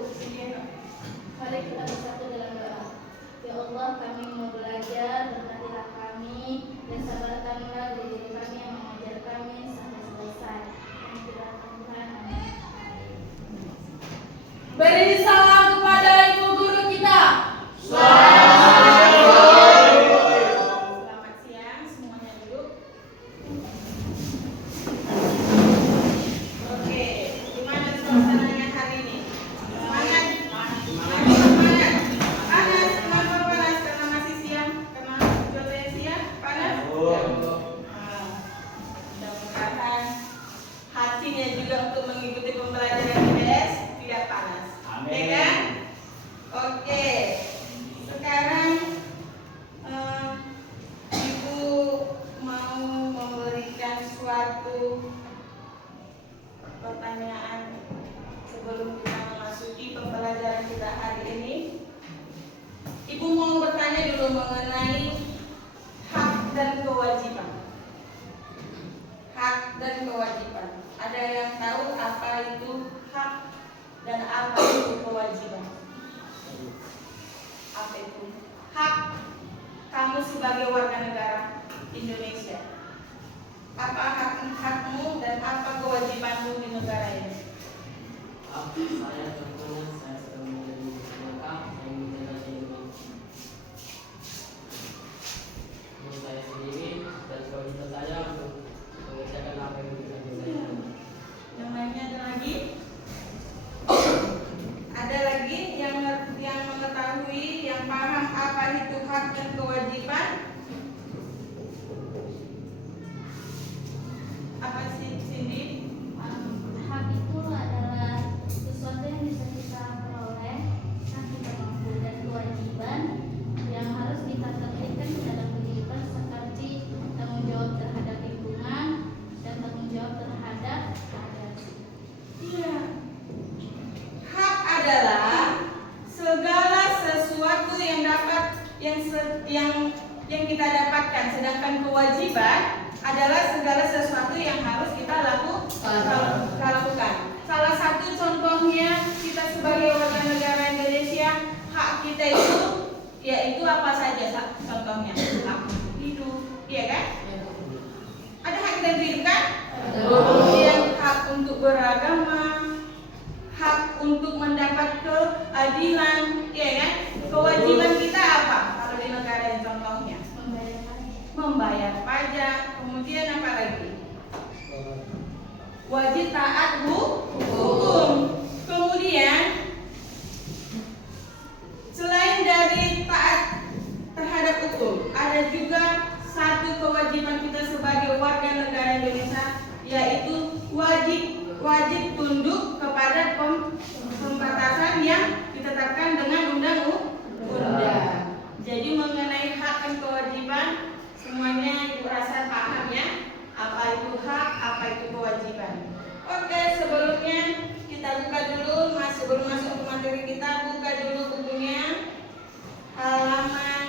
Mari kita bersatu dalam doa. Ya Allah, kami mau belajar, berkatilah kami dan sabarkanlah diri kami yang mengajar kami sampai selesai. Kami tidak Tuhan. Beri salam kepada ibu guru kita. Selamat siang, semuanya duduk. Oke, gimana suasananya hari ini? Semangat? Semangat. Panas, kenapa panas? Karena masih siang, karena cuacanya siang, panas? Mudah-mudahan hatinya juga untuk mengikuti pembelajaran IPS tidak panas. Ya kan? Oke. Sekarang Ibu mau memberikan suatu pertanyaan sebelum kita memasuki pembelajaran kita hari ini. Ibu mau bertanya dulu mengenai hak dan kewajiban. Hak dan kewajiban. Ada yang tahu apa itu hak dan apa itu kewajiban? Apa itu hak kamu sebagai warga negara Indonesia? Apa hakmu dan apa kewajibanmu di negara ini? Saya contohnya saya sedang menjadi maka saya menjadi Indonesia. Untuk saya sendiri dan kewajiban saya untuk mengerjakan apa yang diberikan saya. Yang lainnya ada lagi? Ada lagi yang mengetahui, yang paham apa itu hak dan kewajiban? Apa sih, Cindy? Hak itu adalah sesuatu yang bisa kita peroleh saat kita mampu, dan kewajiban yang harus kita terapkan dalam kehidupan seperti tanggung jawab terhadap lingkungan dan tanggung jawab terhadap keadaan. Iya. Hak adalah segala sesuatu yang dapat yang kita dapatkan, sedangkan kewajiban adalah segala sesuatu yang harus kita lakukan. Salah satu contohnya kita sebagai warga negara Indonesia, hak kita itu yaitu apa saja contohnya? Hak hidup, iya kan? Ada hak kita hidup kan? Kemudian hak untuk beragama, hak untuk mendapat keadilan, iya kan? Kewajiban kita apa? Kalau di negara yang contohnya membayar pajak, kemudian apa lagi? Wajib taat hukum. Kemudian selain dari taat terhadap hukum, ada juga satu kewajiban kita sebagai warga negara Indonesia, yaitu wajib tunduk kepada pembatasan yang ditetapkan dengan undang-undang. Jadi mengenai hak dan kewajiban semuanya Ibu rasa paham ya, apa itu hak, apa itu kewajiban. Oke, sebelumnya kita buka dulu, sebelum masuk ke materi kita, buka dulu bukunya halaman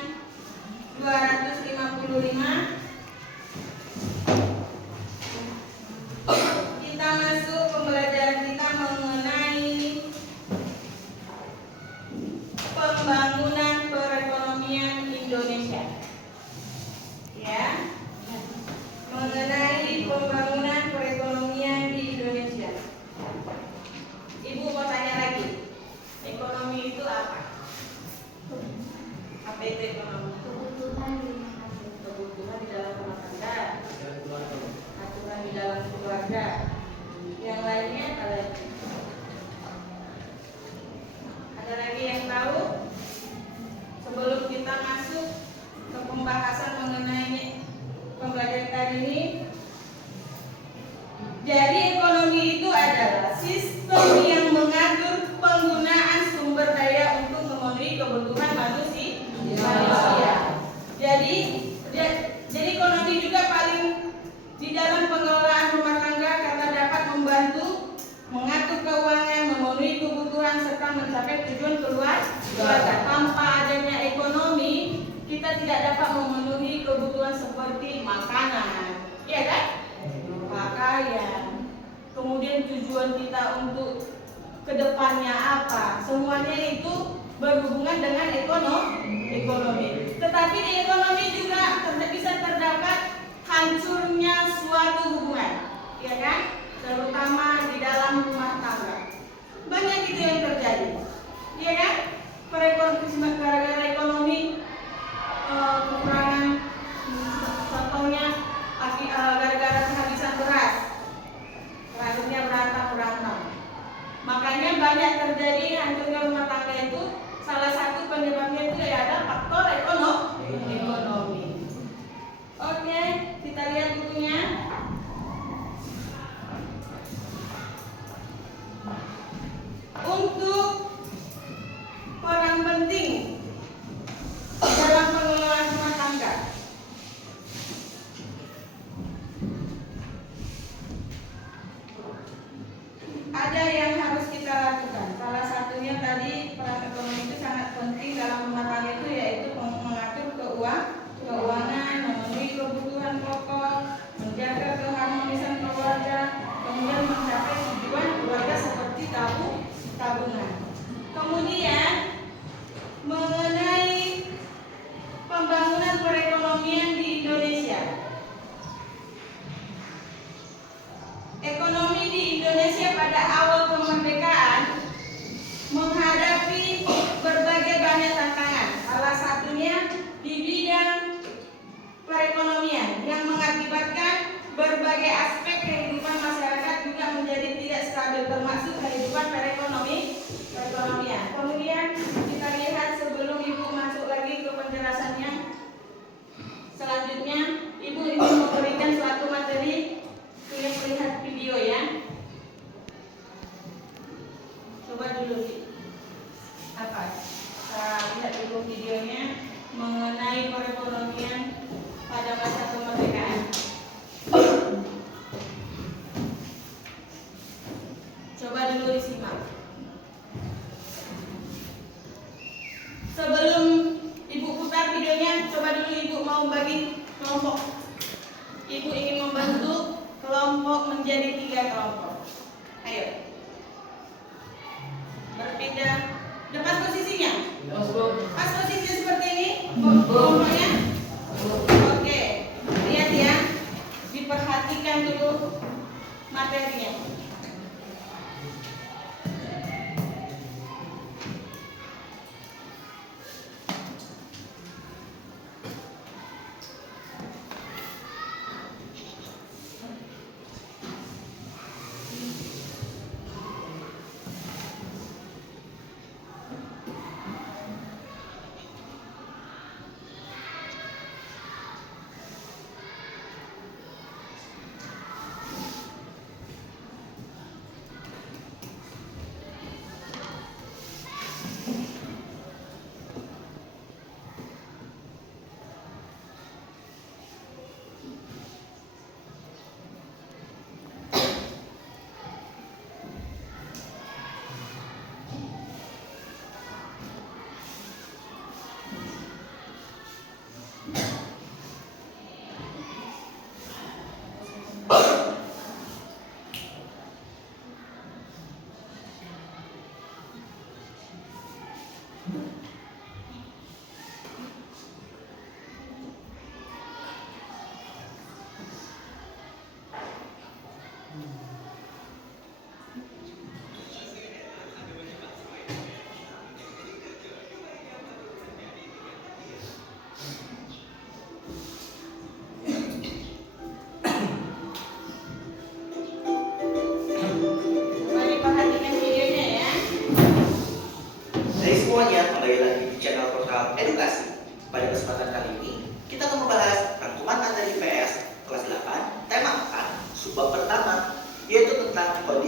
255. Kita masuk pembelajaran kita mengenai pembangunan perekonomian Indonesia. Ya, mengenai pembangunan perekonomian di Indonesia. Ibu mau tanya lagi, ekonomi itu apa? Apa itu ekonomi? Kebutuhan di dalam rumah tangga, aturan di dalam keluarga. Yang lainnya apa lagi? Ada lagi yang tahu? Sebelum kita masuk ke pembahasan mengenai pembelajaran kali ini, jadi ekonomi itu adalah sistem yang mengatur penggunaan sumber daya untuk memenuhi kebutuhan manusia. Jadi ekonomi juga paling di dalam pengelolaan rumah tangga karena dapat membantu mengatur keuangan, memenuhi kebutuhan serta mencapai tujuan keluarga. Tanpa adanya ekonomi, kita tidak dapat memenuhi kebutuhan seperti makanan, ya kan? Pakaian. Kemudian tujuan kita untuk kedepannya apa? berhubungan dengan ekonomi. Tetapi di ekonomi juga bisa terdapat hancurnya suatu hubungan, ya kan? Terutama di dalam rumah tangga. Banyak itu yang terjadi, ya kan? Gara-gara ekonomi kekurangan, contohnya gara-gara kehabisan beras, akhirnya berantem. Makanya banyak terjadi hancurnya rumah tangga itu. Salah satu penyebabnya itu ada faktor ekonomi. Oke, kita lihat bukunya. Untuk peran penting dalam pengelolaan rumah tangga. Ada yang harus kita lakukan. Salah satunya tadi peran ekonomi itu sangat penting dalam rumah tangga itu, yaitu mengatur keuangan, memenuhi kebutuhan pokok, menjaga keharmonisan keluarga, kemudian mencapai tujuan keluarga seperti tabungan. Kemudian mengenai pembangunan perekonomian di Indonesia. Ekonomi di Indonesia pada awal kemerdekaan menghadapi berbagai banyak tantangan. Salah satunya di bidang perekonomian yang mengakibatkan berbagai aspek kehidupan masyarakat juga menjadi tidak stabil, termasuk kehidupan perekonomian. Kemudian kita lihat sebelum Ibu masuk lagi ke penjelasannya, selanjutnya Ibu ingin memberikan suatu materi. Yang melihat video ya. Coba dulu apa? Kita lihat dulu videonya mengenai perekonomian pada masa kemerdekaan. Coba dulu disimak. Sebelum Ibu putar videonya, coba dulu Ibu mau bagi kelompok. Ibu ingin membantu kelompok menjadi 3 kelompok. Ayo. Berpindah. Depan posisinya. Pas posisinya seperti ini. Kelompoknya. Oke. Lihat ya. Diperhatikan dulu materinya.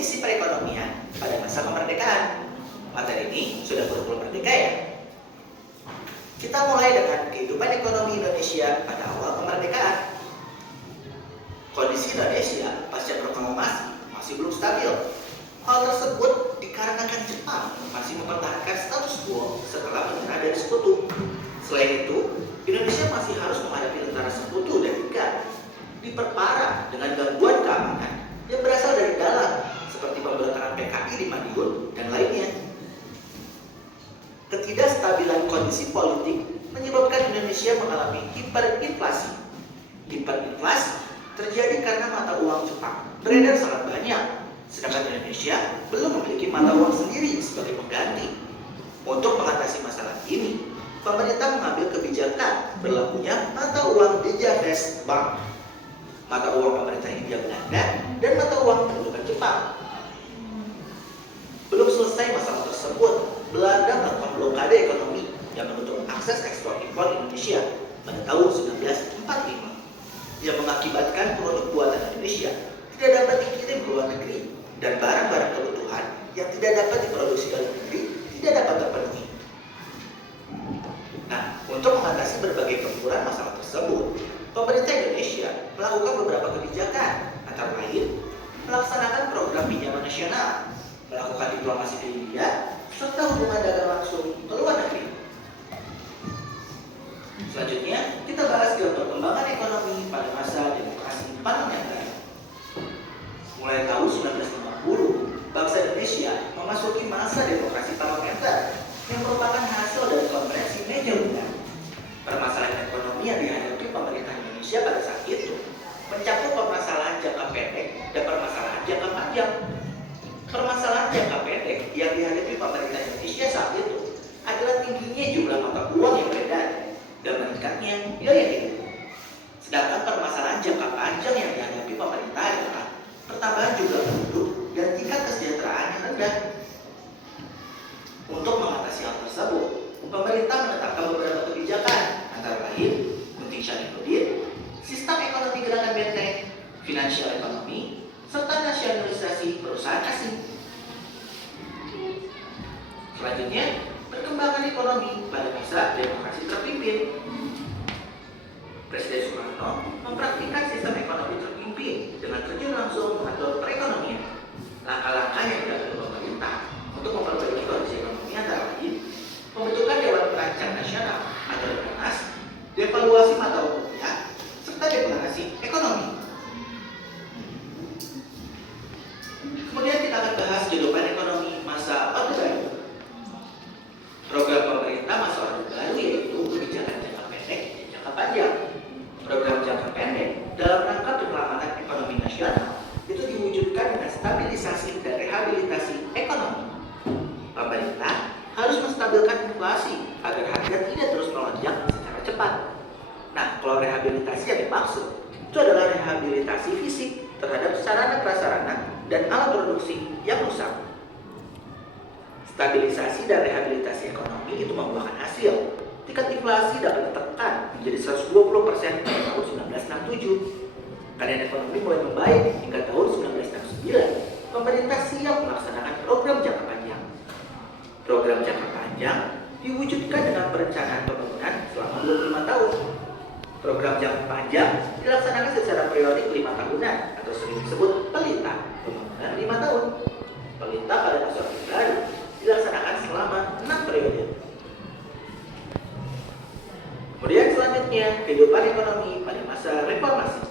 kondisi perekonomian pada masa kemerdekaan. Materi ini sudah kurikulum merdeka ya. Kita mulai dengan kehidupan ekonomi Indonesia pada awal kemerdekaan. Kondisi Indonesia pasca proklamasi masih belum stabil. Hal tersebut dikarenakan Jepang masih mempertahankan status quo setelah menyerah dari Sekutu. Selain itu, Indonesia masih harus menghadapi tentara Sekutu dan IKA, diperparah dengan gangguan keamanan yang berasal dari dalam, seperti pemberontakan PKI di Madiun dan lainnya. Ketidakstabilan kondisi politik menyebabkan Indonesia mengalami hiperinflasi. Hiperinflasi terjadi karena mata uang Jepang beredar sangat banyak, sedangkan Indonesia belum memiliki mata uang sendiri sebagai pengganti. Untuk mengatasi masalah ini, pemerintah mengambil kebijakan berlakunya mata uang Dijavest Bank, mata uang pemerintah Hindia Belanda, dan mata uang kedudukan Jepang. Belum selesai masalah tersebut, Belanda melakukan blokade ekonomi yang menutup akses ekspor impor Indonesia pada tahun 1945, yang mengakibatkan produk buatan Indonesia tidak dapat dikirim ke luar negeri dan barang-barang kebutuhan yang tidak dapat diproduksi dalam negeri tidak dapat terpenuhi. Nah, untuk mengatasi berbagai kemungkinan masalah tersebut, pemerintah Indonesia melakukan beberapa kebijakan, antara lain melaksanakan program pinjaman nasional, melakukan diplomasi ke India, serta hubungan dagang langsung ke luar negeri. Selanjutnya, kita bahas dalam perkembangan ekonomi pada masa demokrasi parlementer. Mulai tahun 1950, bangsa Indonesia memasuki masa demokrasi parlementer yang merupakan hasil dari konferensi meja bulan. Permasalahan ekonomi yang dihadapi pemerintah Indonesia pada saat itu mencakup permasalahan jangka pendek dan permasalahan jangka panjang. Permasalahan jangka pendek yang dihadapi pemerintah Indonesia saat itu adalah tingginya jumlah mata uang yang beredar dan meningkatnya biaya hidup. Sedangkan permasalahan jangka panjang yang dihadapi pemerintah adalah pertambahan jumlah penduduk dan tingkat kesejahteraan yang rendah. Untuk mengatasi hal tersebut, pemerintah menetapkan beberapa kebijakan, antara lain Gunting Syarifudin, sistem ekonomi gerakan benteng, finansial ekonomi, serta nasionalisasi perusahaan asing. Selanjutnya, perkembangan ekonomi pada masa demokrasi terpimpin. Presiden Soekarno mempraktikkan sistem ekonomi terpimpin dengan terjun langsung mengatur perekonomian. Langkah-langkah yang dilakukan pemerintah untuk memperbaiki kondisi ekonomi antara lain pembentukan Dewan Perancang Nasional atau Deparnas, devaluasi mata uang rupiah, serta deklarasi ekonomi. Kemudian kita akan bahas kehidupan ekonomi masa Orde Baru. Program pemerintah masa Orde Baru yaitu kebijakan jangka pendek dan jangka panjang. Program jangka pendek dalam rangka penyelamatan ekonomi nasional itu diwujudkan dengan stabilisasi dan rehabilitasi ekonomi. Pemerintah harus menstabilkan inflasi agar harga tidak terus melonjak secara cepat. Nah, kalau rehabilitasi yang dimaksud itu adalah rehabilitasi fisik terhadap sarana prasarana dan alat produksi yang rusak. Stabilisasi dan rehabilitasi ekonomi itu membuahkan hasil. Tingkat inflasi dapat ditekan menjadi 120% pada tahun 1967. Keadaan ekonomi mulai membaik hingga tahun 1969. Pemerintah siap melaksanakan program jangka panjang. Program jangka panjang diwujudkan dengan perencanaan pembangunan selama 25 tahun. Program jangka panjang dilaksanakan secara periodik 5 tahunan atau sering disebut pelita, pembangunan 5 tahun. Pelita pada masa Orde Baru dilaksanakan selama 6 periode. Kemudian selanjutnya, kehidupan ekonomi pada masa reformasi.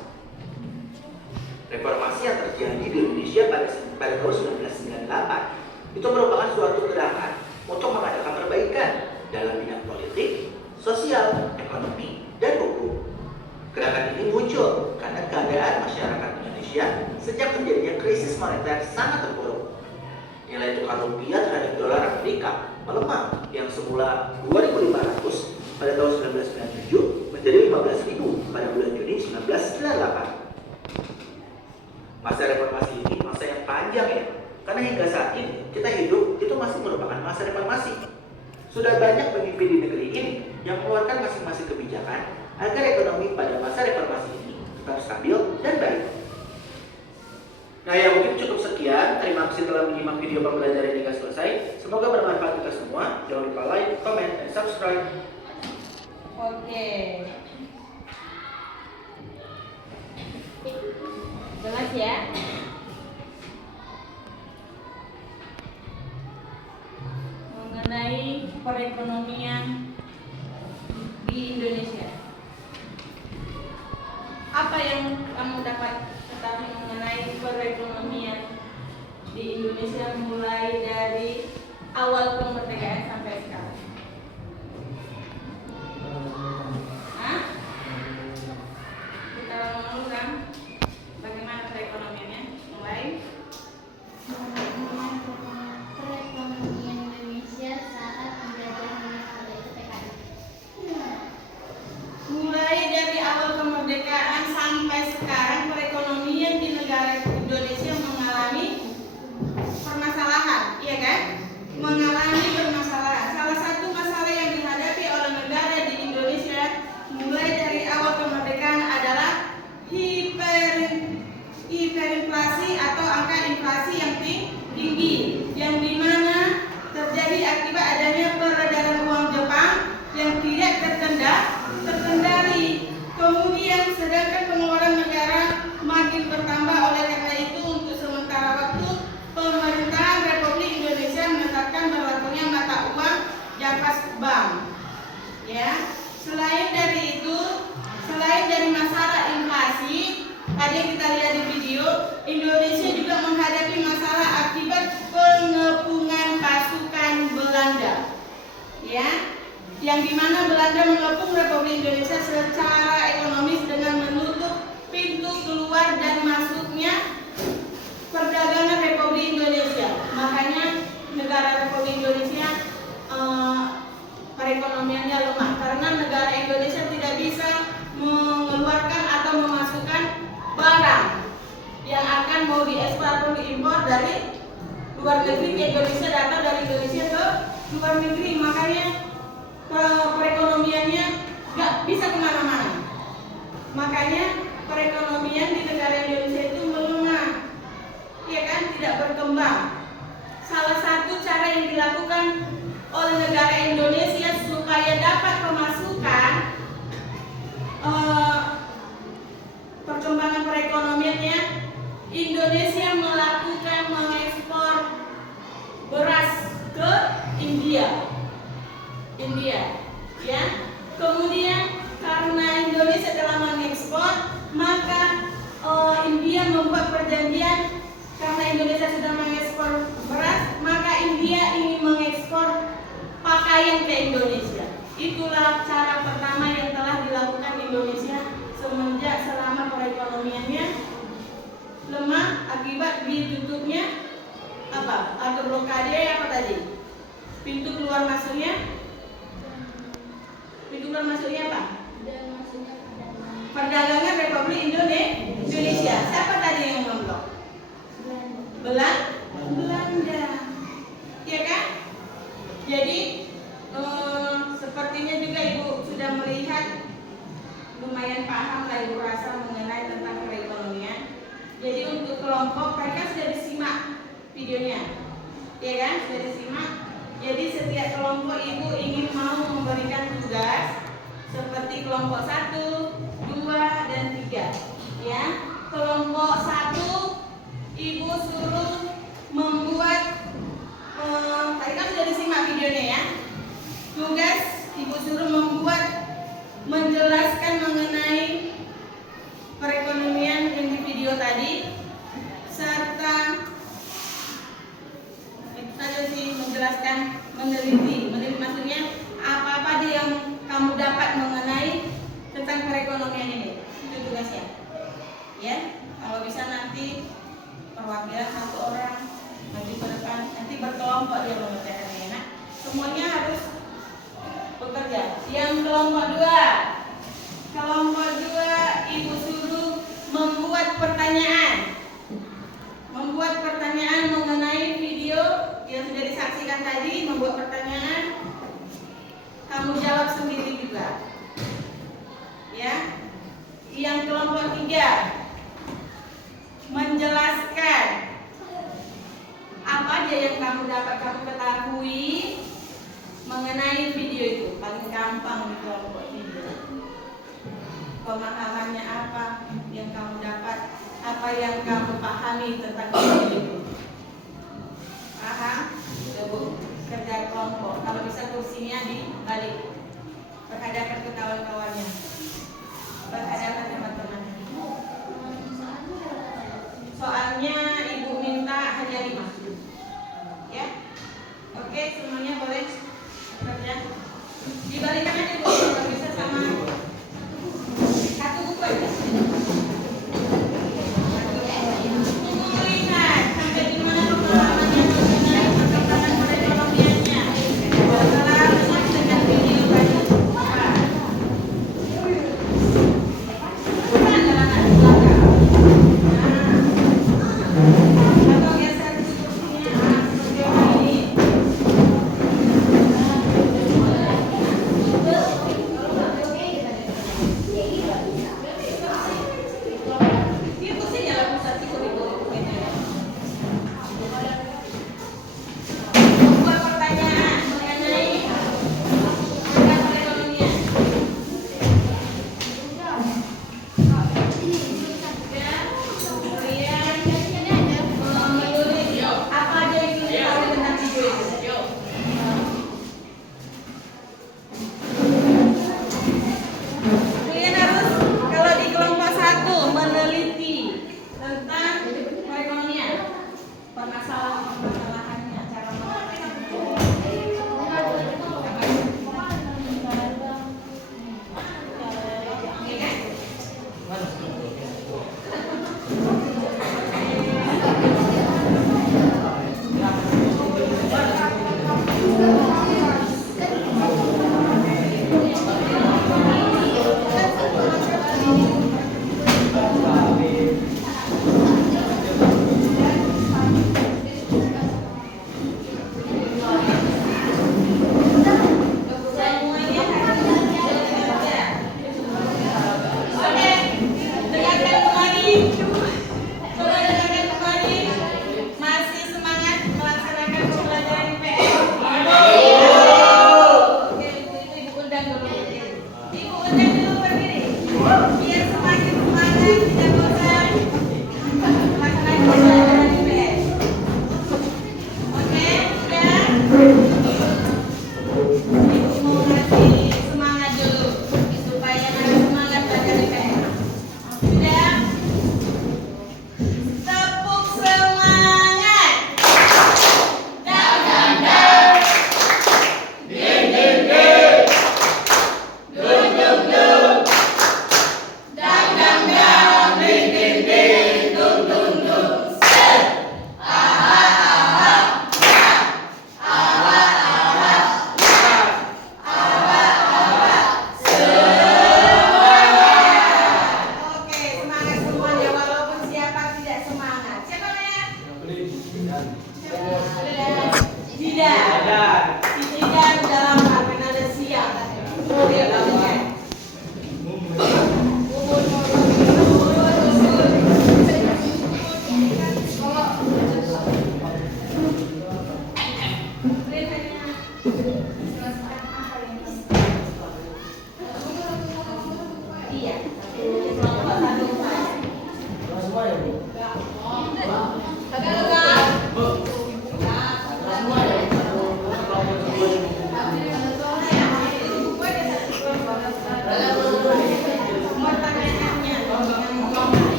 Reformasi yang terjadi di Indonesia pada tahun 1998 itu merupakan suatu gerakan untuk mengadakan perbaikan dalam bidang politik, sosial, ekonomi, dan hukum. Gerakan ini muncul karena keadaan masyarakat Indonesia sejak terjadinya krisis moneter sangat terpuruk. Nilai tukar rupiah terhadap dolar Amerika melemah yang semula 2.500 pada tahun 1997 menjadi 15.000 pada bulan Juni 1998. Masa reformasi ini masa yang panjang ya, karena hingga saat ini kita hidup itu masih merupakan masa reformasi. Sudah banyak pemimpin di negeri ini yang mengeluarkan masing-masing kebijakan agar ekonomi pada masa reformasi ini tetap stabil dan baik. Nah ya mungkin cukup sekian. Terima kasih telah menyimak video pembelajaran hingga selesai. Semoga bermanfaat kita semua. Jangan lupa like, comment, dan subscribe. Oke. Jelas ya? Mengenai perekonomian di Indonesia. Apa yang kamu dapat ketahui mengenai perekonomian di Indonesia mulai dari awal kemerdekaan sampai sekarang? kas bank. Ya, selain dari itu, selain dari masalah inflasi, tadi yang kita lihat di video, Indonesia juga menghadapi masalah akibat pengepungan pasukan Belanda. Ya, yang dimana Belanda mengepung Republik Indonesia secara ekonomis dengan menutup pintu keluar dan masuknya perdagangan Republik Indonesia. Makanya negara Republik Indonesia perekonomiannya lemah karena negara Indonesia tidak bisa mengeluarkan atau memasukkan barang yang akan mau diekspor atau diimpor dari luar negeri ke Indonesia, datang dari Indonesia ke luar negeri. Makanya perekonomiannya nggak bisa kemana-mana. Makanya perekonomian di negara Indonesia itu melemah, ya kan, tidak berkembang. Salah satu cara yang dilakukan oleh negara Indonesia supaya dapat pemasukan perkembangan perekonomiannya, Indonesia melakukan mengekspor beras ke India, ya. Kemudian karena Indonesia telah mengekspor, maka India membuat perjanjian. Karena Indonesia sudah mengekspor beras, maka India ingin mengekspor pakaian ke Indonesia. Itulah cara pertama yang telah dilakukan Indonesia semenjak selama perekonomiannya lemah akibat ditutupnya apa? Atau blokade apa tadi? Pintu keluar masuknya apa? Dan maksudnya Perdagangan Republik Indonesia. Siapa tadi yang memblok? Belanda. Ya kan? Jadi sepertinya juga Ibu sudah melihat, lumayan paham lah Ibu rasa mengenai tentang perekonomian. Jadi untuk kelompok mereka sudah disimak videonya, ya kan? Sudah disimak. Jadi setiap kelompok Ibu ingin mau memberikan tugas seperti kelompok 1, 2, dan 3. Ya, kelompok 1 Ibu suruh membuat tadi kan sudah disimak videonya ya. Tugas Ibu suruh menjelaskan mengenai perekonomian yang di video tadi, serta itu saja sih, menjelaskan, meneliti maksudnya apa-apa aja yang kamu dapat mengenai tentang perekonomian ini. Itu tugasnya. Ya, kalau bisa nanti perwakilan 1 orang maju ke depan, nanti berkelompok dia mengerjakannya. Nah, semuanya harus bekerja. Yang kelompok 2 Ibu suruh membuat pertanyaan mengenai video yang sudah disaksikan tadi. Membuat pertanyaan, kamu jawab sendiri juga, ya. Yang kelompok 3 menjelaskan apa aja yang kamu ketahui mengenai video itu. Paling gampang di kelompok 3. Pemahamannya apa yang kamu dapat, apa yang kamu pahami tentang video itu. Paham? Sudah Bu? Kerja kelompok. Kalau bisa kursinya dibalik, berhadapan ke kawan-kawannya, berhadapan teman-teman. Soalnya Ibu minta hanya 5. Ya. Oke, semuanya boleh kerja. Dibalikan aja Bu, kalau bisa sama 1 buku aja. Ibu lihat sampai di mana pemahamannya mengenai perkembangan perekonomiannya. Setelah menyaksikan video tadi.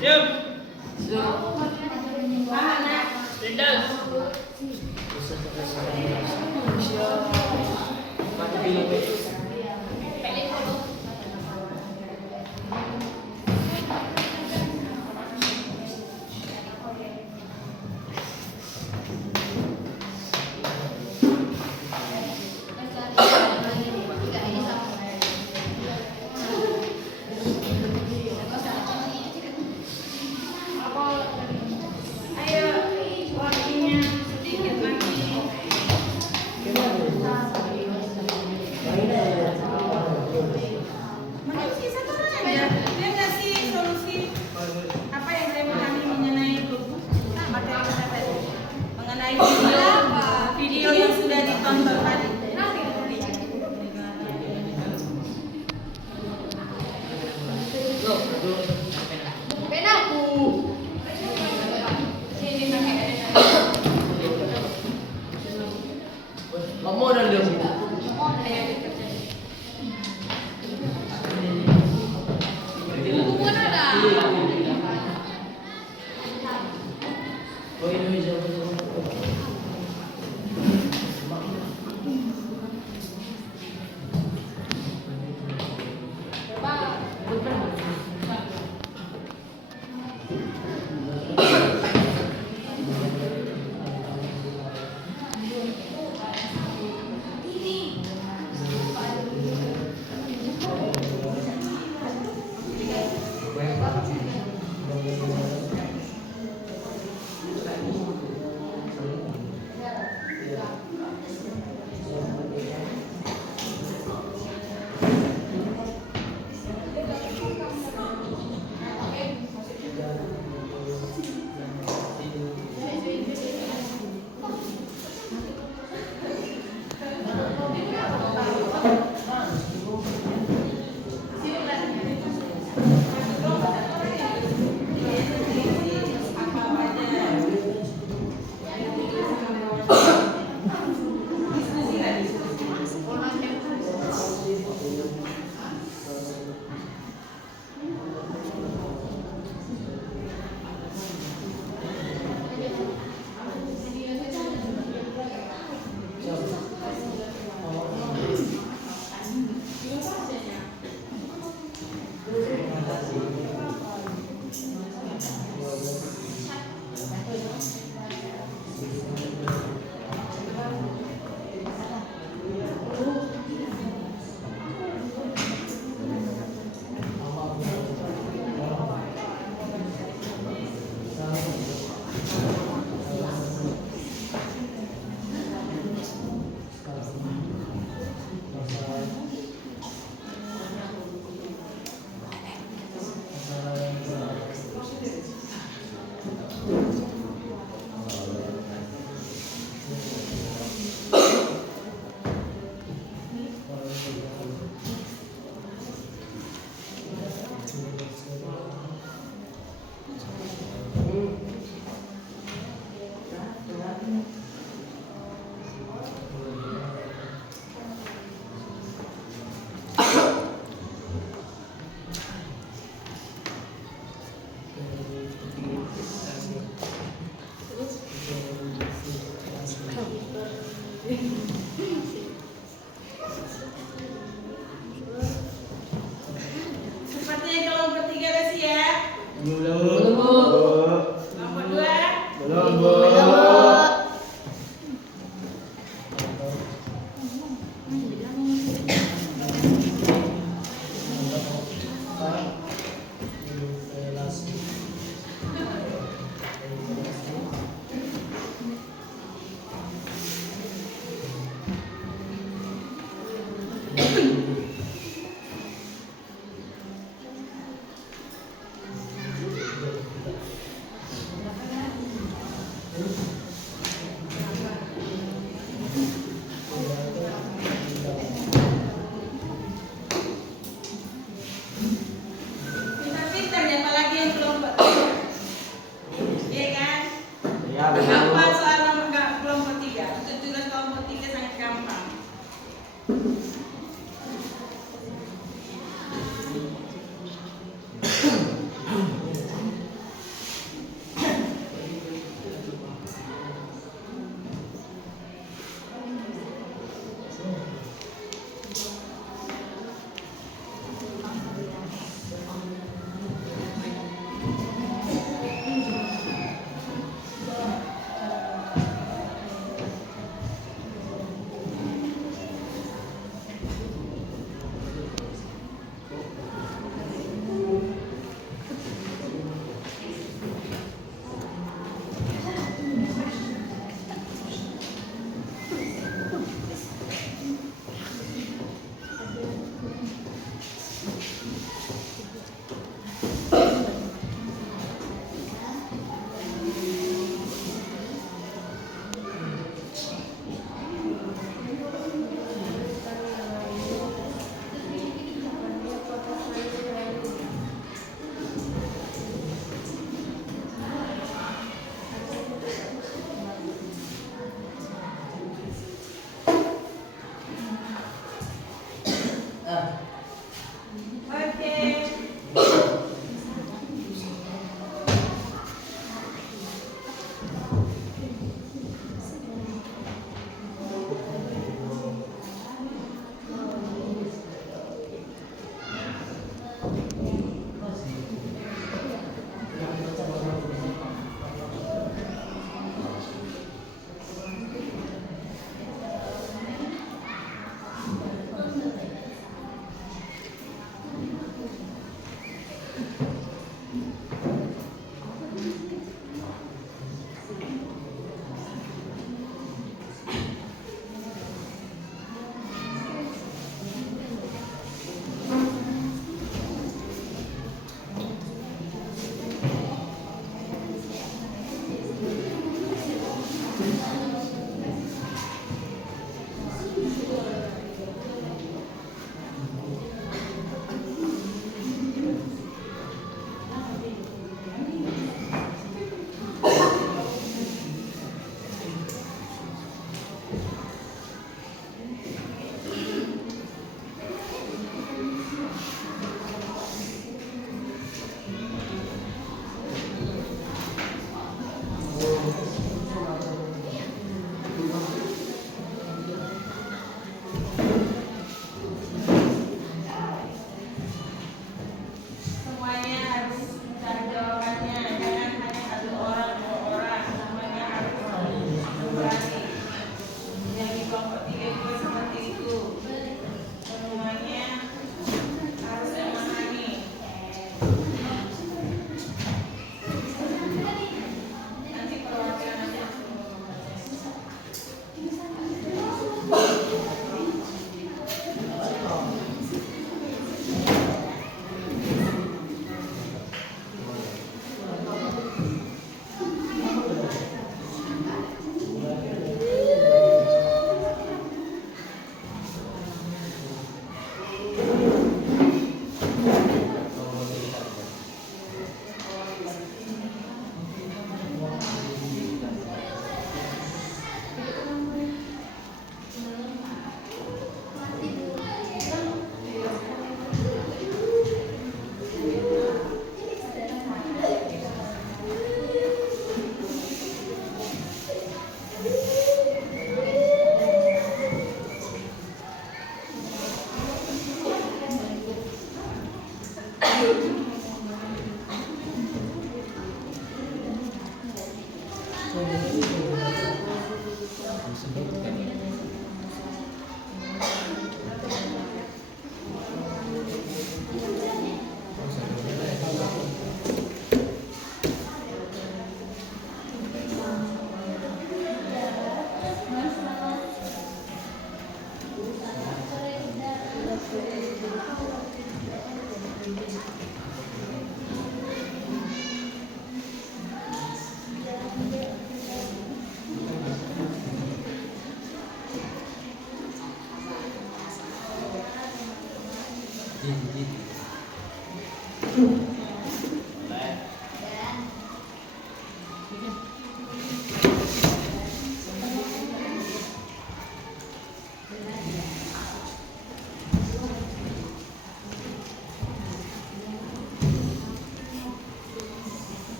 Siap. Anak. Lindas. Ayo, waktunya sedikit lagi. Menurut sih satu aja. Dia ngasih solusi apa yang saya pahami mengenai materi kita tadi, mengenai video yang sudah ditonton tadi. Kamu dan dia. Oh Indonesia. Sepertinya kelompok 3 udah siap. Belum. Kelompok 2.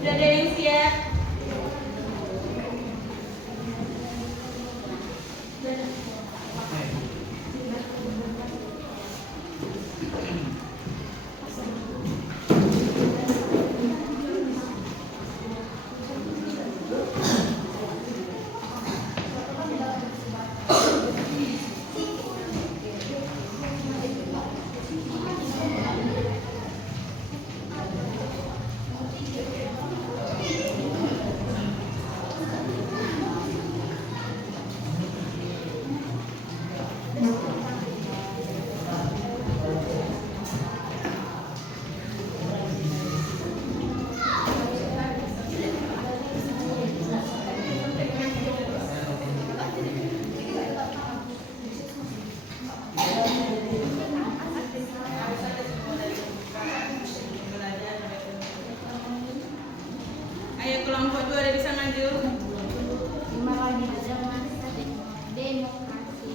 Sudah ada yang siap? Ayo kelompok 2 ada bisa maju. Ada masa demokrasi.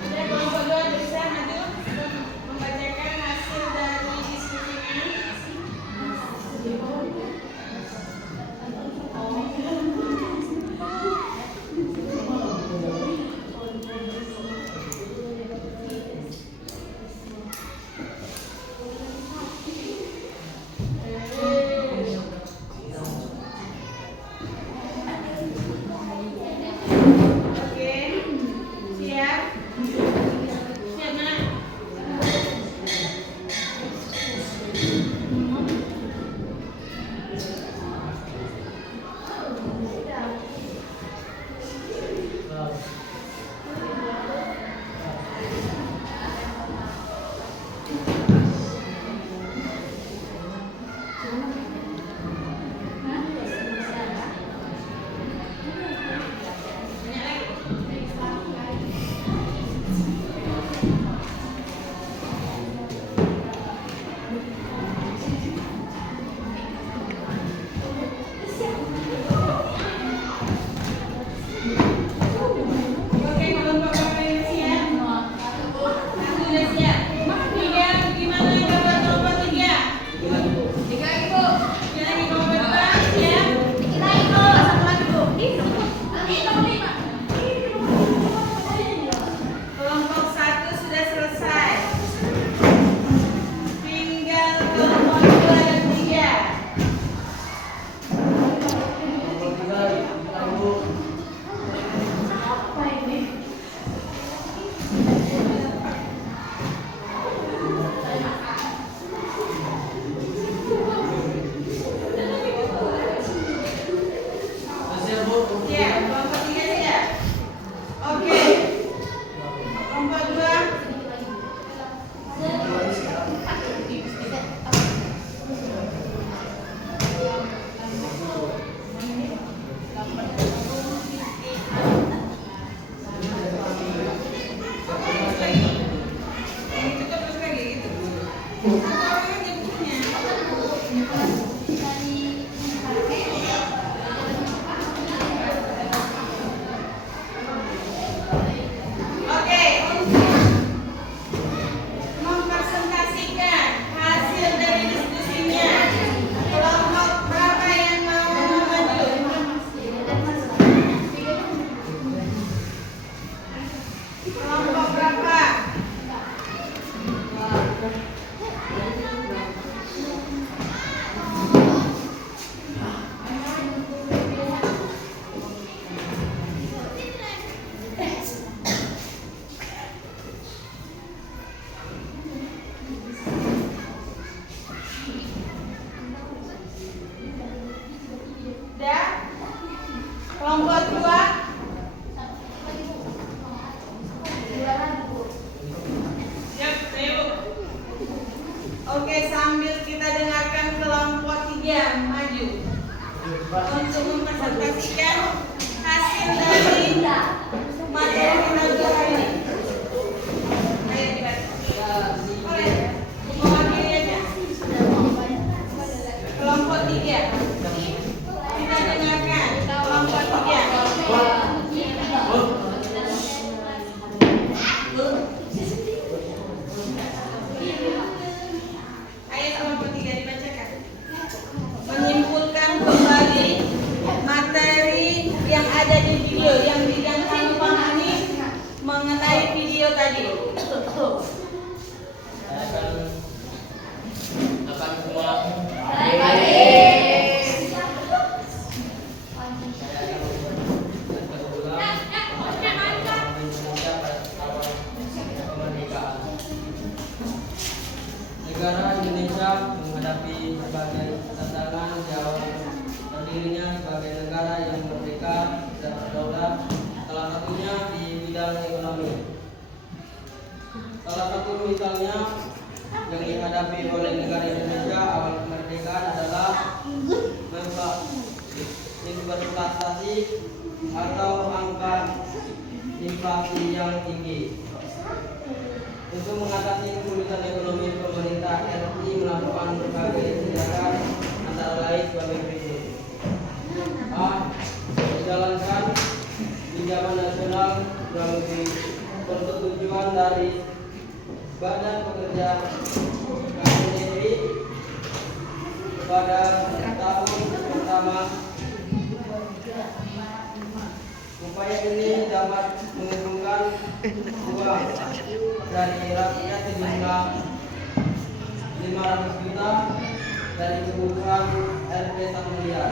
Sudah kelompok 2 bisa maju membacakan hasil dari diskusi ini. Oke, siap? Siap, Nak? Oke, kelompok berapa ini siap? Satu udah siap. Tiga, gimana gambar kelompok 3? Tiga lagi, Bu. Tiga lagi kelompok 2, siap? Tiga lagi, Bu. Satu lagi, Bu. Kelompok 1 sudah selesai. Tinggal kelompok 2 dan 3. Hasil Bu. Siap, kelompok 3 siap. Oke. Kelompok 2. Ini tutup terus lagi gitu. Taruh aja bukunya. Oke, untuk mempresentasikan hasil dari diskusinya, kelompok berapa yang mau maju? Kelompok berapa? Udah? Kelompok 2? Siap, saya Bu. Oke, sambil kita dengarkan kelompok 3 maju untuk mempresentasikan hasil dari materi kita dua hari ini. Ayo dibaca. Boleh, mewakili aja. Kelompok 3. Kita dengarkan kelompok 3. Ayat kelompok 3 dibacakan. Menyimpulkan kembali materi yang ada di video yang kamu pahami mengenai video tadi. Akan semua. Negara Indonesia menghadapi berbagai tantangan jauh berdirinya sebagai negara yang merdeka dan berdaulat, salah satunya di bidang ekonomi. Salah satu misalnya yang dihadapi oleh negara Indonesia awal kemerdekaan adalah investasi atau angka inflasi yang tinggi. Untuk mengatasi kesulitan ekonomi, pemerintah RI melakukan berbagai tindakan antara lain sebagai berikut: A. Menjalankan pinjaman nasional melalui persetujuan dari Badan Pekerja KPDI pada tahun pertama. Upaya ini dapat mengumpulkan uang dari rakyat sejumlah 500 juta dari kebutuhan RP 1 miliar.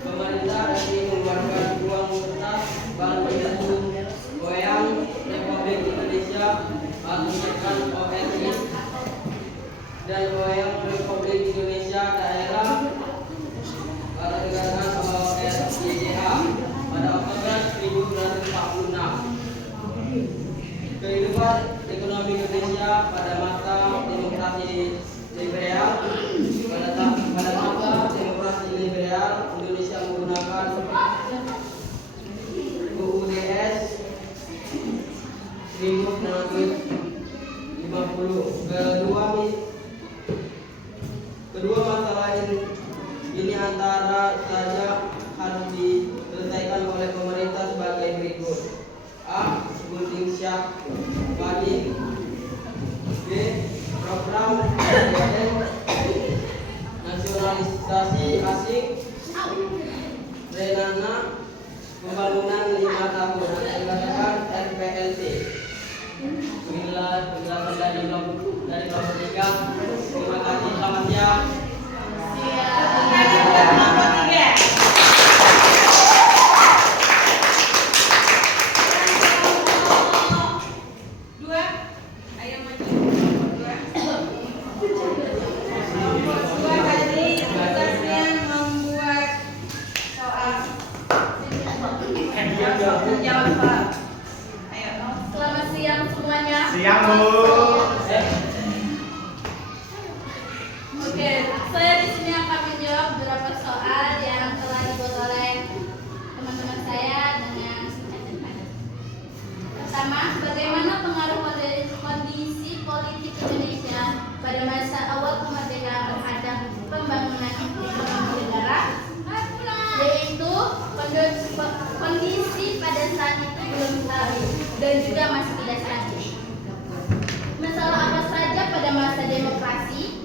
Pemerintah RI mengeluarkan uang kertas bank yaitu Goyang Republik Indonesia atau ORI dan Goyang Republik Indonesia daerah Negara ORIDH pada Oktober 1946. Kehidupan ekonomi Indonesia pada masa demokrasi liberal. Pada masa demokrasi liberal, Indonesia menggunakan UUDS 1950. Kedua masalah ini antara saja harus diselesaikan oleh pemerintah sebagai berikut: A. Gunting Syak Padi. B. Program APBN nasionalisasi asing. Renana pembangunan 5 tahun dikatakan RPLT. Inilah penjelasan dari kelompok 3. Terima kasih, selamat siang. Selamat siang semuanya. Siang, Bu. Oke, saya di sini akan menjawab beberapa soal yang telah dibuat oleh teman-teman saya dengan singkat. Pertama, bagaimana pengaruh kondisi politik Indonesia pada masa awal kemerdekaan terhadap pembangunan ekonomi negara? Yaitu kondisi pada saat itu belum stabil dan juga masih tidak stabil. Masalah apa saja pada masa demokrasi?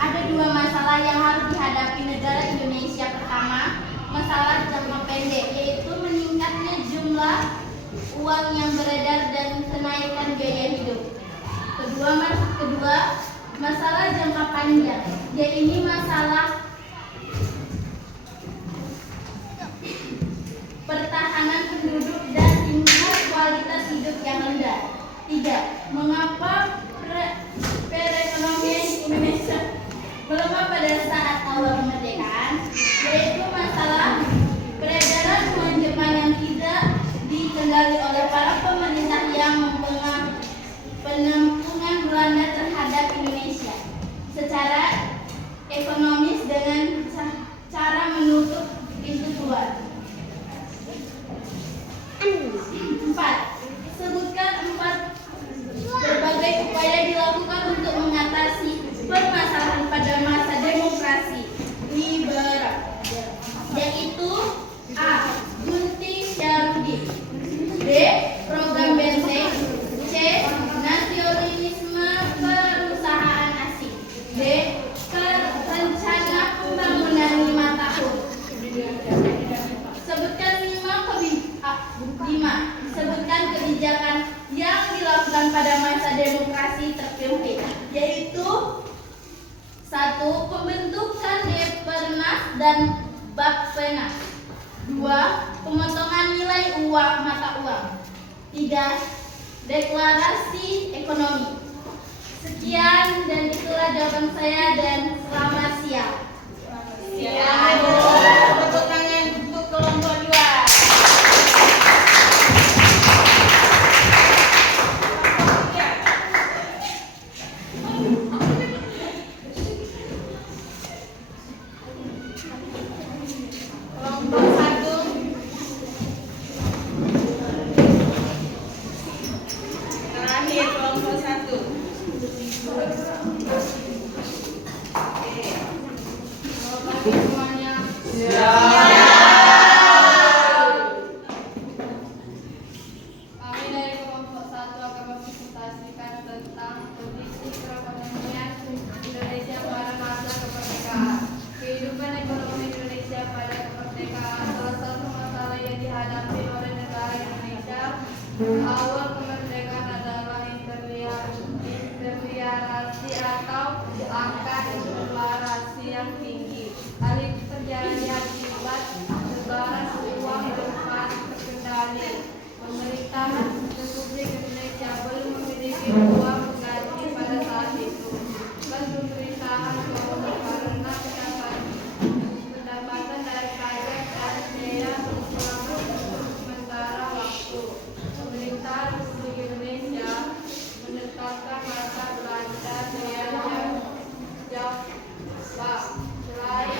Ada 2 masalah yang harus dihadapi negara Indonesia. Pertama, masalah jangka pendek, yaitu meningkatnya jumlah uang yang beredar dan kenaikan biaya hidup. Kedua, masalah jangka panjang, yaitu masalah pertahanan penduduk dan tingkat kualitas hidup yang rendah. 3. Mengapa perekonomian Indonesia melemah pada saat awal kemerdekaan? Yaitu masalah peredaran uang Jepang yang tidak dikendali oleh para pemerintah yang penampungan Belanda terhadap Indonesia secara ekonomis dengan cara menutup pintu keluar. 4. Sebutkan 4 berbagai upaya dilakukan untuk mengatasi permasalahan pada masa demokrasi liberal, yaitu A. Gunting Syarudi. B. Program benteng. C. Nasionalisme perusahaan asing. D. Rencana pembangunan 5 tahun. Sebutkan 5. Sebutkan kebijakan yang dilakukan pada masa demokrasi terpimpin, yaitu 1. Pembentukan Depernas dan Bappenas. 2. Pemotongan nilai uang mata uang. 3. Deklarasi ekonomi. Sekian dan itulah jawaban saya. saya dan selamat siang. Silakan tepuk tangan untuk kelompok 2. Kelompok 1. Terakhir kelompok 1. Oke. Selamat pagi semuanya. Kami dari kelompok 1 akan mempresentasikan tentang kondisi perekonomian Indonesia pada masa kemerdekaan. Kehidupan ekonomi Indonesia pada kemerdekaan salah satu masalah yang dihadapi oleh negara Indonesia awal kemerdekaan adalah imperialisasi atau angka inflasi yang tinggi. Hal itu terjadi akibat sebaran uang depan terkendali. Pemerintahan Republik Indonesia belum memiliki uang pengganti pada saat itu. Dan pemerintahan Kolonial karena pendapatan dari pajak dan bea selama sementara waktu. Pemerintahan Republik Indonesia menetapkan mata pelajaran yang jauh. Selain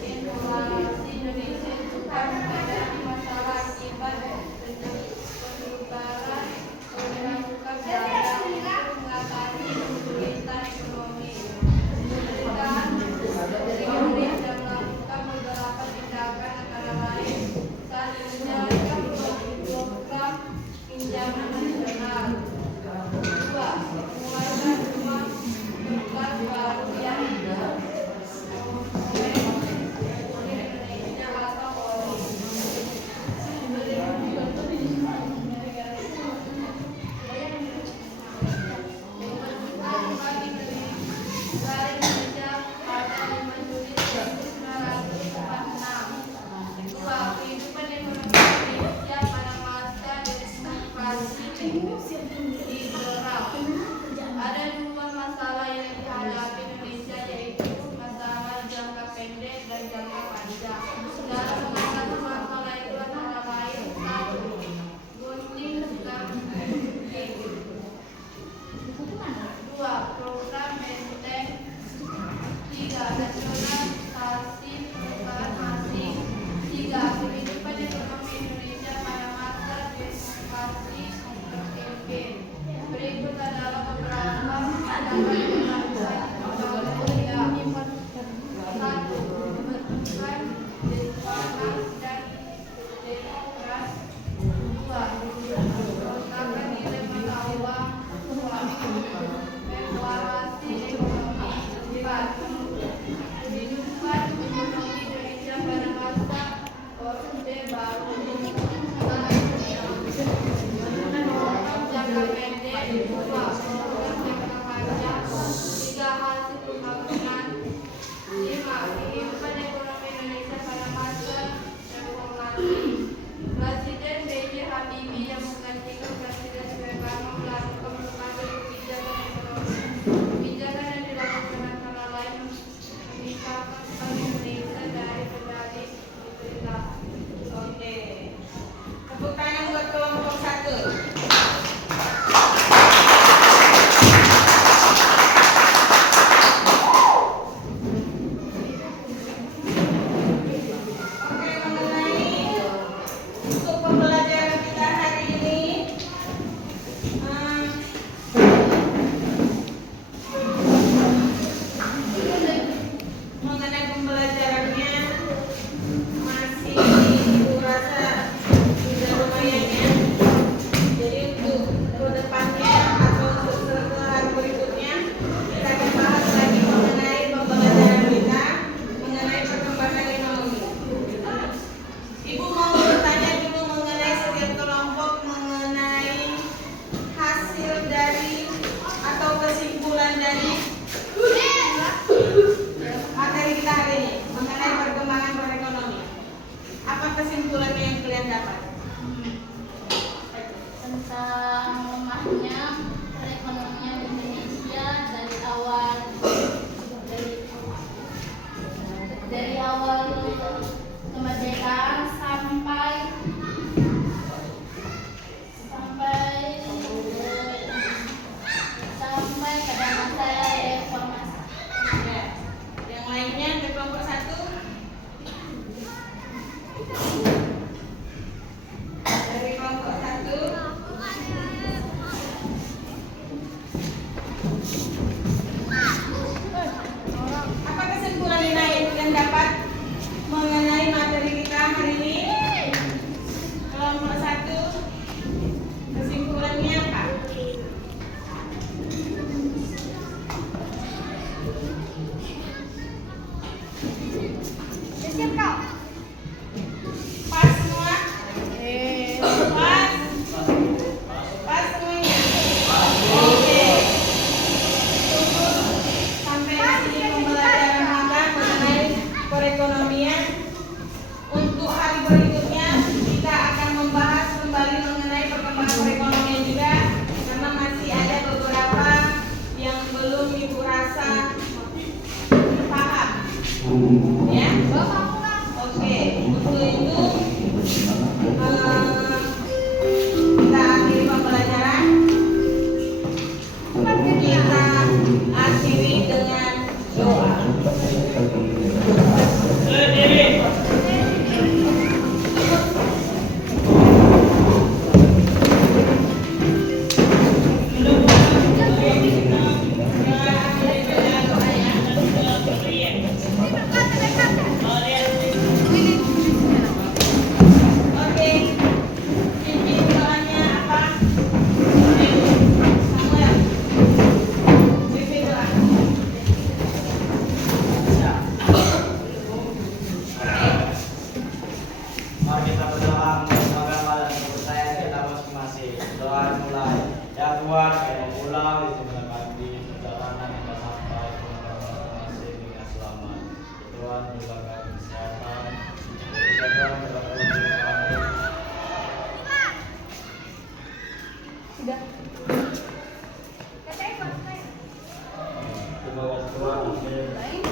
inflasi Indonesia juga menghadapi masalah akibat penyebaran pemasukan dagang untuk mengatasi kesulitan ekonomi. Pemerintahan Republik Indonesia melakukan beberapa tindakan antara lain saat menjalankan program pinjaman nasional. 2. Mengeluarkan uang kertas baru yang Indonesia atau ori. Indonesia pada 5 Juli 1946. 2. Kehidupan ekonomi Indonesia pada masa demokrasi liberal. Ada 2 masalah yang dihadapi Indonesia, yaitu masalah jangka pendek dan jangka panjang. Dalam mengatasi masalah itu antara lain: 1. Gunting stability. 2. Program benteng awal kemerdekaan sampai pada masa reformasi. Ya. Yang lainnya ke kelompok 1. Dari kelompok 1. Apa kesimpulan yang dapat mengenai materi kita hari ini? Kelompok 1. Kesimpulannya apa? Siap kau. Pas semua? Pas? Pas semuanya? Oke. Tunggu sampai di sini pembelajaran kita mengenai perekonomian. Untuk hari berikutnya kita akan membahas kembali mengenai perkembangan perekonomian juga, karena masih ada beberapa yang belum Ibu rasa paham. Ya? Oke, untuk itu kita akhiri pembelajaran. Kita akhiri dengan doa. Oke, pimpin doanya apa? Samuel, pimpin doa. Mari kita berdoa semoga pada kepercayaan kita masing-masing. Doa mulai. Ya Tuhan, kami pulang di sebelah kami perjalanan kita sampai ke tempat masing-masing dengan selamat. Tuhan juga kami kesehatan. Ya Tuhan berkati kami. Sudah. Terima kasih Tuhan. Amin.